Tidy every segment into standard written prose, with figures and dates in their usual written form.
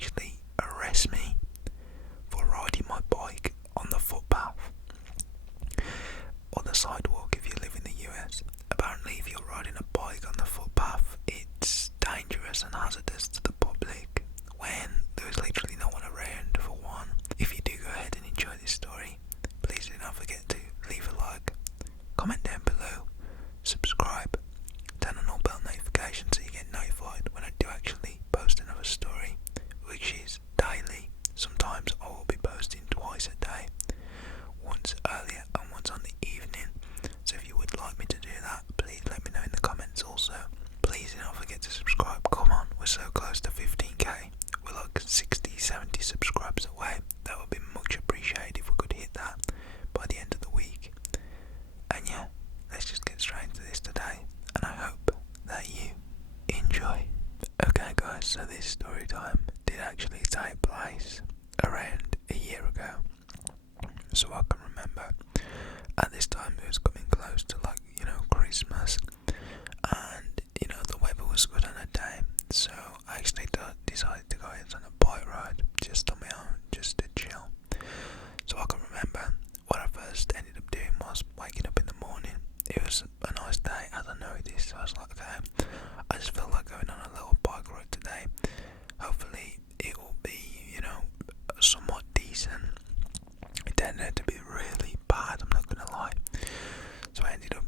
actually arrest me for riding my bike on the footpath or the sidewalk if you live in the US. Apparently, if you're riding a bike on the footpath, it's dangerous and hazardous to the public when there's literally no one around, for one. If you do go ahead and enjoy this story, please do not forget to leave a like, comment down below, subscribe, turn on all bell notifications so you get notified when I do actually post another story, which is daily. Sometimes I will be posting twice a day, once earlier and once on the evening. So if you would like me to do that, please let me know in the comments also. Please do not forget to subscribe. Come on, we're so close to 15k. We're like 60-70 subscribers away. That would be much appreciated if we could hit that by the end of the week. And yeah, let's just get straight into this today, and I hope that you enjoy. Okay guys, so this story time did actually take place around a year ago. So I can remember at this time it was coming close to Christmas, and the weather was good on a day, so I actually decided to go out on a bike ride just on my own, just to chill. So I can remember what I first ended up doing was waking up in the morning. It was a nice day, as I noticed, so I was like, okay, I just feel like going on a little bike ride today. Hopefully it will be, somewhat decent. It turned out to be really bad, I'm not gonna lie. So I ended up,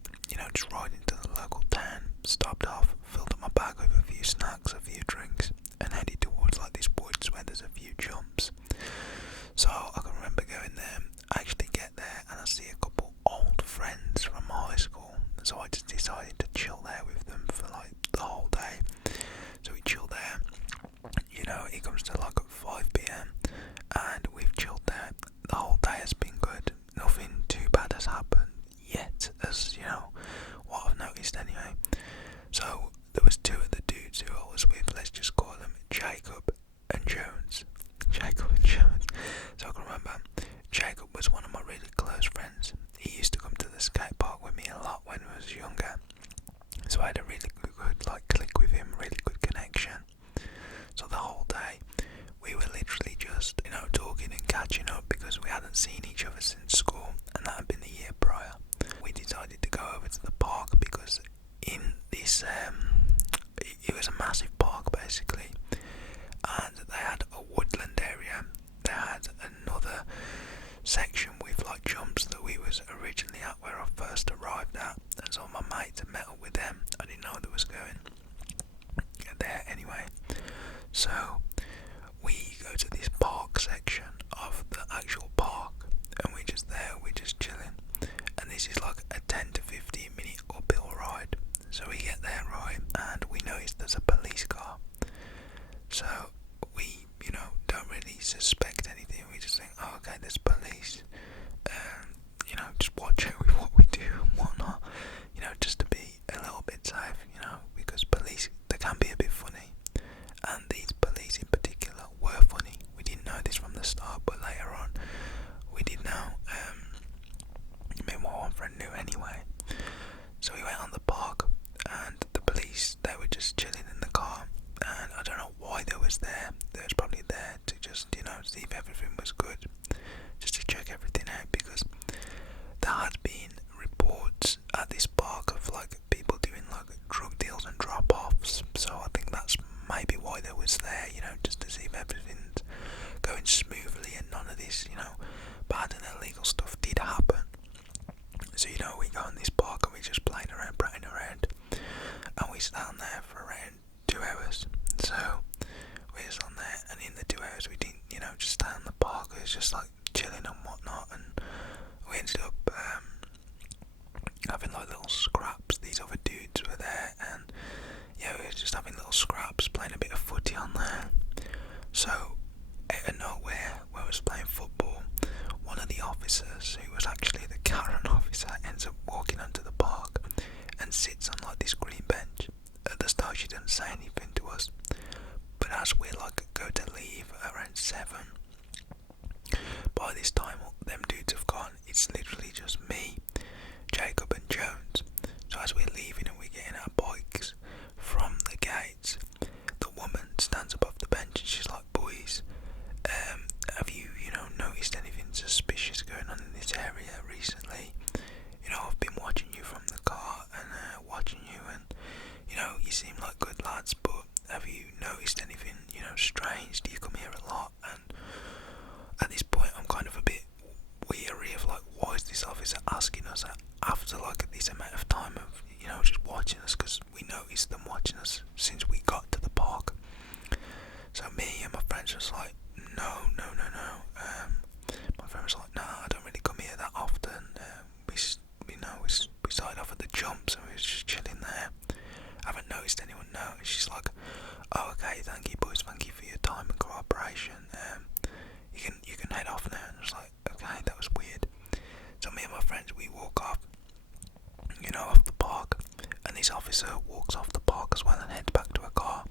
just riding to the local town, stopped off, filled up my bag with a few snacks, a few drinks, and headed towards this woods where there's a few jumps. So I can remember going there. I actually get there and I see a couple old friends from high school. So I just decided to chill there with them for the whole day. So we chill there. It comes to 5 p.m. and we've chilled there. The whole day has been good. Nothing too bad has happened yet, as what I've noticed anyway. So there was two of the dudes who I was with. Let's just call them Jacob and Jones. So I can remember Jacob was one of my really close friends. He used to come to the skate park with me a lot when I was younger. So I had a really good click with him, really good connection. So the whole day we were literally just talking and catching up because we hadn't seen each other since school, and that had been the year prior. We decided to go over to the park because in this it was a massive park basically, and they had a woodland area. They had another section with jumps that we was originally at where I first arrived at, and so my mates had met up with them. I didn't know that was going there anyway. So we go to this park section of the actual park, and we're just there, we're just chilling, and this is a 10 to 15 minute uphill ride. So we get there, right, and we notice there's a police car. So we don't really suspect anything. We just think, oh, okay, there's police. Just watch out with what we do and whatnot. Just to be a little bit safe. Because police, they can be a bit funny, and these police in particular were funny. We didn't know this from the start, but later on, we did know. My one friend knew anyway. So we went on the park, and the police, they were just chilling in the car, and I don't know why they was there. They was probably there to just, see if everything was good, just to check everything out, because there had been reports at this park of people doing drug deals and drop-offs. So I think that's maybe why they was there, just to see if everything's going smoothly and none of this, bad and illegal stuff did happen. So we go in this park and we just playing around, prattling around, and we stand there for around 2 hours. So we're just on there, and in the 2 hours we didn't, just stay in the park. It was just chilling and whatnot, and we ended up having little scraps. These other dudes were there, and yeah, we were just having little scraps, playing a bit of footy on there. So out of nowhere, when I was playing football, one of the officers, who was actually the Karen officer, ends up walking onto the park and sits on this green bench. At the start she didn't say anything to us, but as we go to leave around 7, by this time them dudes have gone. It's literally just me, Jacob and Jones. So as we're leaving and we're getting our bikes from the gates, the woman stands above the bench and she's like, "Boys, just like, no. My friend was like, nah, I don't really come here that often. We started off at the jumps and we was just chilling there. I haven't noticed anyone now. She's like, oh, okay, thank you boys, thank you for your time and cooperation. You can head off now. And I was like, okay, that was weird. So me and my friends, we walk off, off the park, and this officer walks off the park as well and heads back to a car.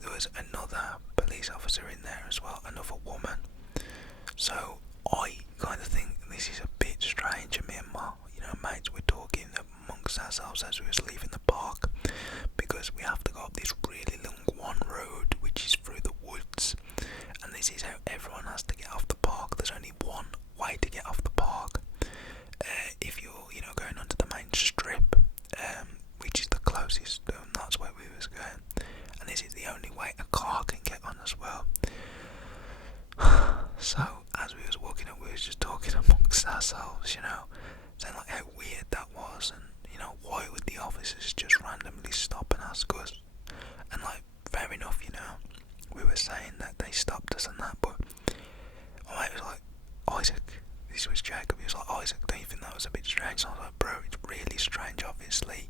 There was another police officer in there as well, another woman. So I kind of think this is a bit strange, and me and my mates were talking amongst ourselves as we was leaving the park, because we have to go up this really long one road which is through the woods, and this is how everyone has to get off the park. There's only one way to get off the park. If you're going onto the main strip, which is the closest, that's where we was going, and this is the only way a car can get on as well. So as we was walking up, we was just talking amongst ourselves, saying like how weird that was, and why would the officers just randomly stop and ask us? And like, fair enough, we were saying that they stopped us and that, but my mate was like, Isaac, this was Jacob, he was like, Isaac, don't you think that was a bit strange? And I was like, bro, it's really strange, obviously.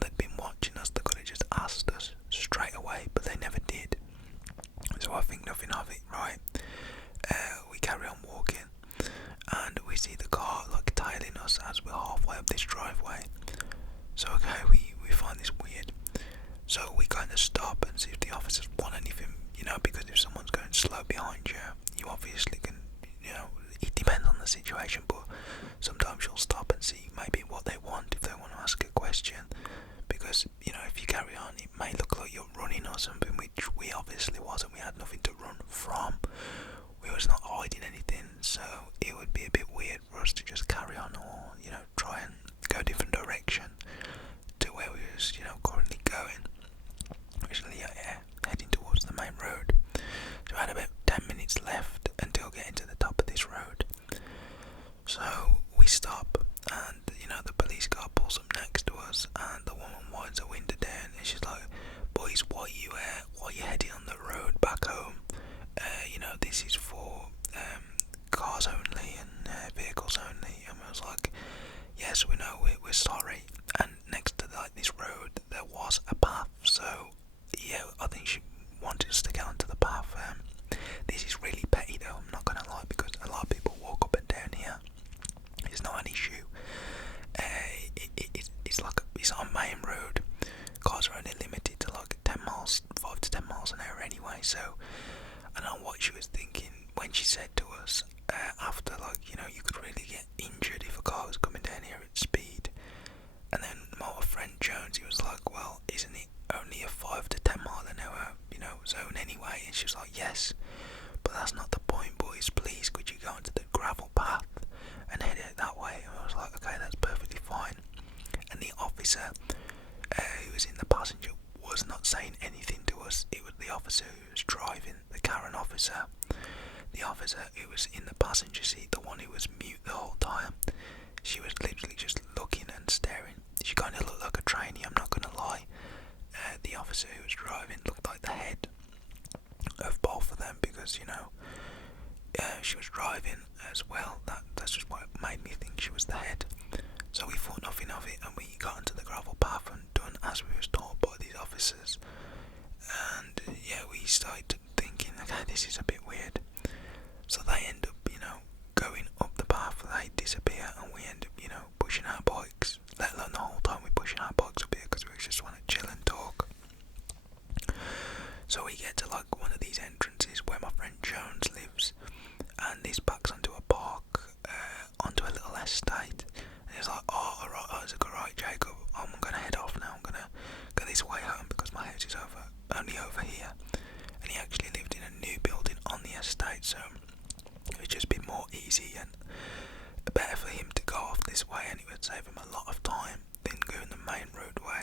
They'd been watching us, they could have just asked us straight away, but they never did. So I think nothing of it, right? We carry on walking, and we see the car like tailing us as we're halfway up this driveway. So okay, we find this weird. So we kind of stop and see if the officers want anything, because if someone's going slow behind you, you obviously can, it depends on the situation, but sometimes you'll stop and see maybe what they want, if they want to ask a question, because, if you carry on, it may look like you're running or something, which we obviously wasn't. We had nothing to run from. We was not hiding anything, so it would be a bit weird for us to just carry on or, try and go a different direction to where we was, currently going. Actually, heading towards the main road. So we had about 10 minutes left until getting to the top of this road. So we stop, and the police car pulls up next to us, and the woman winds her window down, and she's like, boys, why are you heading on the road back home? This is for cars only and vehicles only. And I was like, yes, we know, we're sorry. And next to this road there was a path, so yeah, I think she wanted us to get onto the path. This is really petty though, I'm not gonna lie, because a lot of people walk up and down here. It's not an issue. It's on main road. Cars are only limited to 5 to 10 miles an hour anyway. So I don't know what she was thinking when she said to us after, you could really get injured if a car was coming down here at speed. And then my friend Jones, he was like, well, isn't it only a 5 to 10 mile an hour, zone anyway? And she was like, yes, but that's not the point, boys. Please, could you go onto the gravel path and head it that way? And I was like, okay, that's perfectly fine. And the officer who was in the passenger was not saying anything to us. It was the officer who was driving, the Karen officer. The officer who was in the passenger seat, the one who was mute the whole time, she was literally just looking and staring. She kind of looked like a trainee, I'm not going to lie. The officer who was driving looked like the head of both of them, because, she was driving as well. That's just what made me think she was the head. So we thought nothing of it, and we got onto the gravel path and done as we was told by these officers. And yeah, we started thinking, okay, this is a bit weird. So they end up, going up the path, they disappear, and we end up, pushing our bikes. Let alone the whole time we pushing our bikes up here, because we just want to chill and talk. So we get to one of these entrances where my friend Jones lives, and this backs onto a park, onto a little estate. And he's like, oh, alright, Isaac, alright, Jacob, I'm gonna head off now, I'm gonna go this way home because my house is only over here. And he actually lived in a new building on the estate, so it would just be more easy and better for him to go off this way, and it would save him a lot of time than going the main roadway.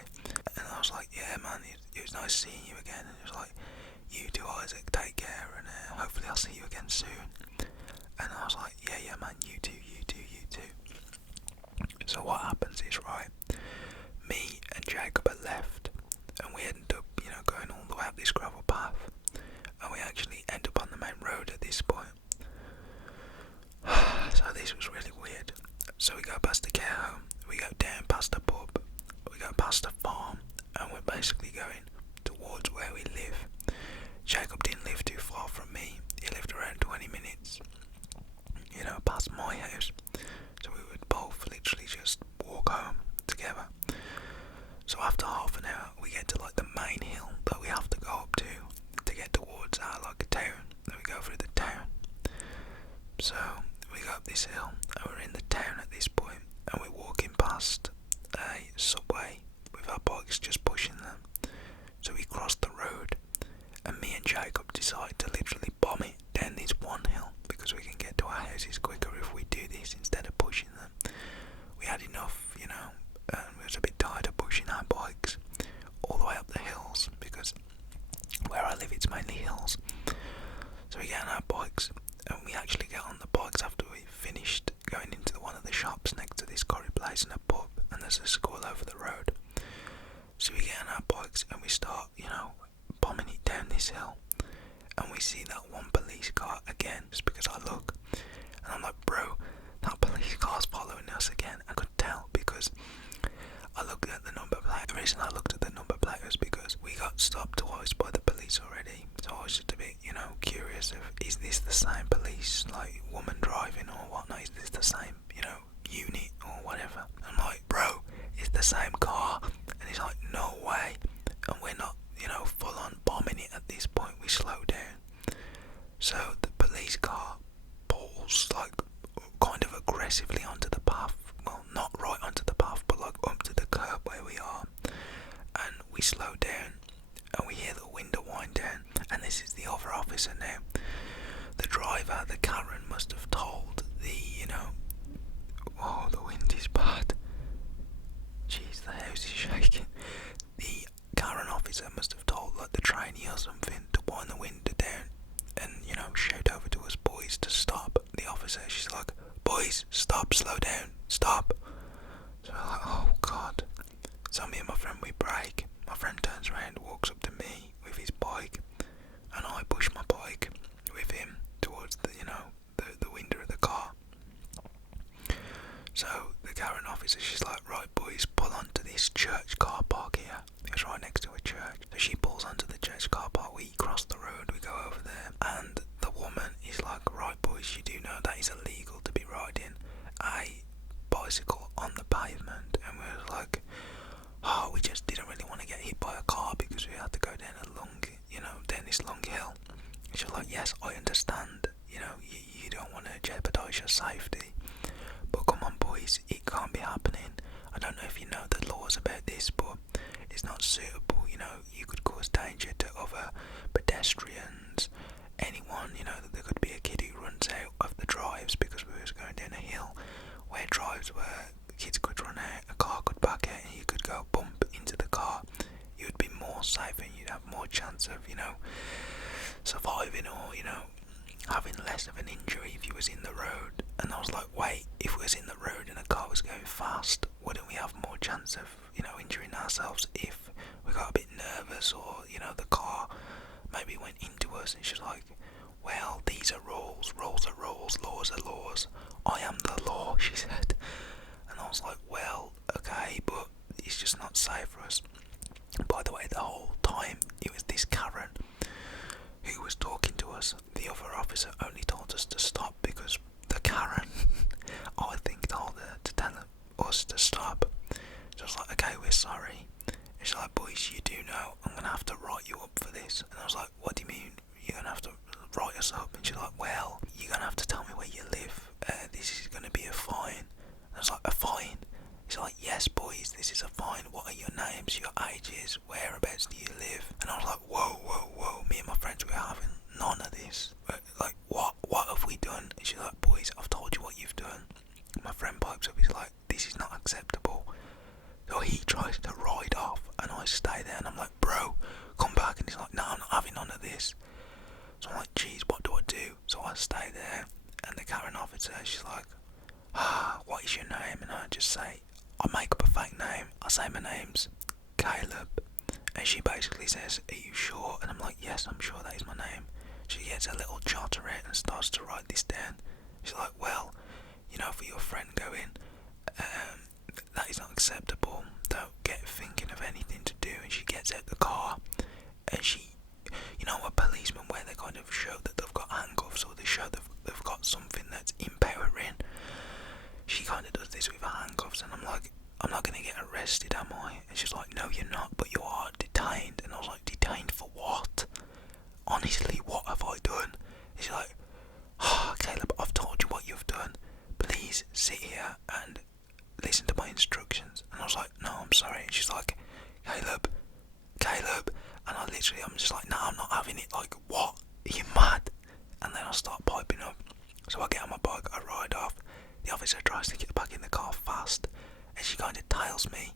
And I was like, yeah man, it was nice seeing you again. And he was like, you too, Isaac, take care, and hopefully I'll see you again soon. And I was like, yeah man, you too. So what happens is, right, me and Jacob are left, and we end up, going all the way up this gravel path, and we actually end go past the care home, we go down past the pub, we go past the farm, and we're basically going towards where we live. Jacob didn't live too far from me. He lived around 20 minutes, past my house. So we would both literally just walk home together. So after half an hour, we get to like the main hill that we have to go up to get towards our like town. Then we go through the town. So we go up this hill, and we're in the town at this point, and we're walking past a subway with our bikes just pushing them. So we crossed the road, and me and Jacob decide to literally bomb it down this one hill because we can get to our houses quicker if we do this instead of pushing them. We had enough, and we was a bit tired of pushing our bikes all the way up the hills because where I live it's mainly hills. So we get on our bikes, and we actually get on the bikes after we finished going into one of the shops next to this curry place and a pub, and there's a school over the road. So we get on our bikes and we start, bombing it down this hill, and we see that one police car again, just because I look, and I'm like, bro, that police car's following us again. I could tell because I looked at the number plate. The reason I looked at the number plate was because we got stopped twice by the police already, so I was just a bit, curious of, is this the same police, like, woman driving or whatnot, is this the same, unit or whatever. I'm like, bro, it's the same car, and he's like, no way, and we're not, full on bombing it at this point. We slow down. So the police car pulls like kind of aggressively onto the path, well, not right onto the path, but like up to the curb where we are, and we slow down, and we hear the window wind down, and this is the other officer now. The driver, the Karen, must have told the, oh, the wind is bad. Jeez, the house is shaking. The Karen officer must have told like the trainee or something to wind the window down and, shout over to us boys to stop. The officer, she's like, boys, stop, slow down, stop. So we're like, oh god. So me and my friend, we brake. My friend turns around, walks up to me with his bike, and I push my bike with him towards the, the window of the car. So the Karen officer, she's like, right boys, pull onto this church car park here. It's right next to a church. So she pulls onto the church car park, we cross the road, we go over there, and the woman is like, right boys, you do know that is illegal to be riding a bicycle on the pavement. And we were like, oh, we just didn't really want to get hit by a car because we had to go down a long, down this long hill. And she's like, yes, I understand, you don't want to jeopardise your safety, but come on boys, it can't be happening. I don't know if you know the laws about this, but it's not suitable, you could cause danger to other pedestrians, anyone, there could be a kid who runs out of the drives because we was going down a hill where drives where kids could run out, a car could back out and you could go bump into the car. You would be more safe and you'd have more chance of, surviving or, having less of an injury if you was in the road. And I was like, wait, if we was in the road and a car was going fast, wouldn't we have more chance of, injuring ourselves if we got a bit nervous or, the car maybe went into us? And she's like, well, these are rules, rules are rules, laws are laws. I am the law, she said. And I was like, well, okay, but it's just not safe for us. By the way, the whole time it was this Karen who was talking to us. The other officer only told us to stop because the Karen, I think, told her to tell us to stop. So I was like, okay, we're sorry. And she's like, boys, you do know I'm going to have to write you up for this. And I was like, what do you mean you're going to have to write us up? And she's like, well, you're going to have to tell me where you live. This is going to be a fine. And I was like, a fine? He's like, yes boys, this is a fine. What are your names, your ages, whereabouts do you live? And I was like, whoa, whoa, whoa, me and my friends, we were having none of this. Like, what have we done? And she's like, boys, I've told you what you've done. My friend pipes up, he's like, this is not acceptable. So he tries to ride off and I stay there and I'm like, bro, come back. And he's like, no, I'm not having none of this. So I'm like, geez, what do I do? So I stay there and the Karen officer, she's like, what is your name? And I just say, I make up a fake name. I say my name's Caleb. And she basically says, are you sure? And I'm like, yes, I'm sure that is my name. She gets a little jotter out and starts to write this down. She's like, well, for your friend going, That is not acceptable. Don't get thinking of anything to do. And she gets out the car, and she, you know, a policeman where they kind of show that they've got handcuffs, or they show they've got something that's empowering. She kind of does this with her handcuffs, and I'm like, I'm not gonna get arrested, am I? And she's like, no, you're not, but you are detained. And I was like, detained for what? Honestly, what have I done? And she's like, oh, Caleb, I've told you what you've done. Please sit here and listen to my instructions. And I was like, no, I'm sorry. And she's like, Caleb. And I'm just like, no, I'm not having it. Like, what? Are you mad? And then I start piping up. So I get on my bike, I ride off. The officer tries to get back in the car fast, and she kind of tails me,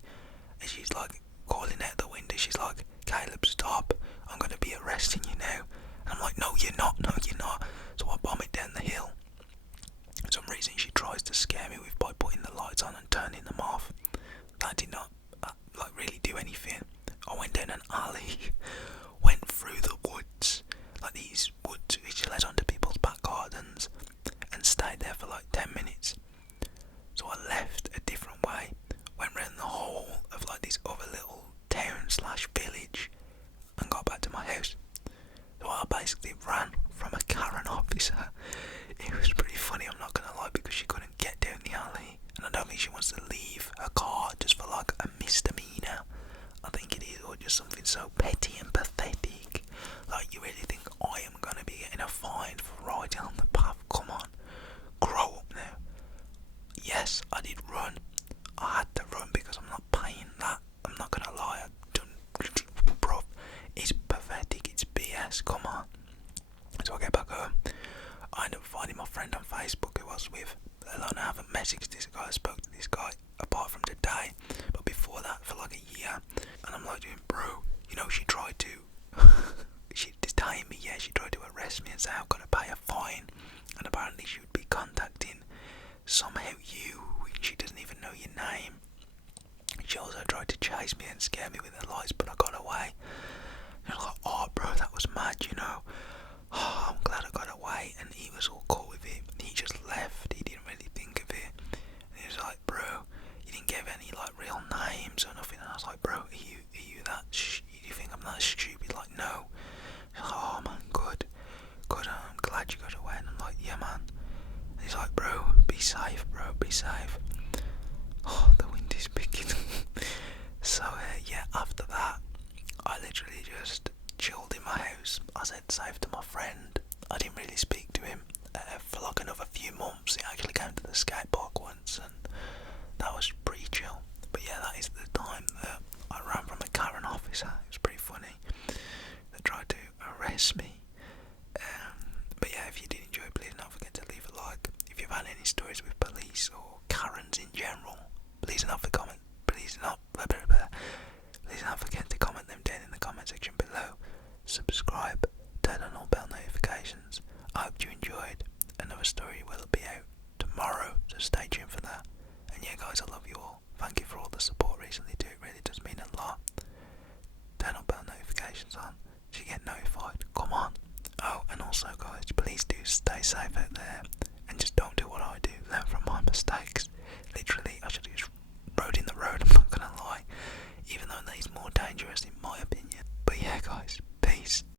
and she's like calling out the window. She's like, Caleb, stop. I'm going to be arresting you now. And I'm like, no, you're not. So I bomb it down the hill. For some reason, she tries to scare me by putting the lights on and turning them off. That did not really do anything. I went down an alley, went through the woods, like these woods which led onto people's back gardens, and stayed there for like 10 minutes. So I left a different way, went round the whole of like this other little town / village, and got back to my house. So I basically ran from a Karen officer. It was pretty funny, I'm not gonna lie, because she couldn't get down the alley, and I don't think she wants to leave her car just for like a misdemeanor. I think it is, or just something so petty and pathetic. Like, you really think I am gonna be getting a fine for riding on the path? Come on, grow up now. Yes, I did run. I had to run because I'm not paying that. I'm not gonna lie. Bro, it's pathetic. It's BS. Come on. So I get back home. I end up finding my friend on Facebook who I was with. I haven't messaged this guy. I spoke to this guy apart from today, but before that for like a year. And I'm like, bro, you know, she tried to she detained me. Yeah, she tried to arrest me and say I've got to pay a fine, and apparently she would be contacting somehow you, she doesn't even know your name. She also tried to chase me and scare me with her lights, but I got away. And I was like, oh bro, that was mad, you know. Oh, I'm glad I got away. And he was all cool with it. He just left. He didn't really think of it. And he was like, bro, you didn't give any like real names or nothing. And I was like, bro, are you that you think I'm that stupid? Like, no. He's like, oh man, good. I'm glad you got away. And I'm like, yeah man. And he's like, bro, be safe, bro, be safe. Oh, the wind is picking. So yeah, after that, I literally just chilled in my house. I said safe to my friend. I didn't really speak to him for like another few months. He actually came to the skate park once, and that was pretty chill. But yeah, that is the time that I ran from a Karen officer. It was pretty funny. They tried to arrest me. But yeah, if you did enjoy, please don't forget to leave a like. If you've had any stories with police or Karens in general, please don't forget to comment them down in the comment section below. Subscribe, turn on all bell notifications. I hope you enjoyed. Another story will be out tomorrow, so stay tuned for that. And yeah guys, I love you all. Thank you for all the support recently too, it really does mean a lot. Turn on bell notifications on so you get notified. Come on. Oh, and also guys, please do stay safe out there, and just don't do what I do. Learn from my mistakes. Literally, I should have just rode in the road, I'm not gonna lie. Even though that is more dangerous in